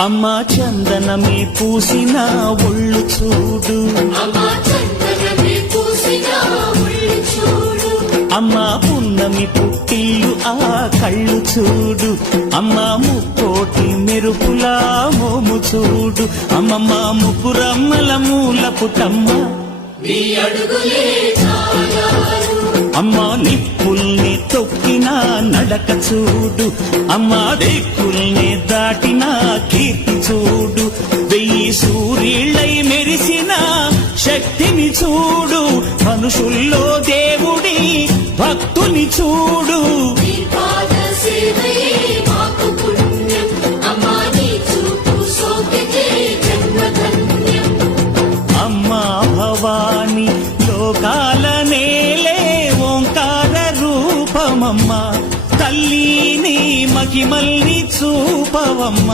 అమ్మా చందనమే పూసిన ఒళ్ళు చూడు, అమ్మా పున్నమి పుట్టిల్లు ఆ కళ్ళు చూడు, అమ్మా ముక్కోటి మెరుపులా మోము చూడు, అమ్మమ్మ ముగ్గురమ్మల మూల పుటమ్మ అమ్మా నిప్పుల్ని తొక్కిన నడక చూడు, అమ్మా దిక్కుల్ని దాటిన కీర్తి చూడు, 1000 సూర్యుళ్ళై మెరిసిన శక్తిని చూడు, మనుషుల్లో దేవుడి భక్తుని చూడు. అమ్మా భవాని లోకాల నేలే ఓంకార రూపమమ్మ, తల్లిని మహిమల్ని చూపవమ్మ.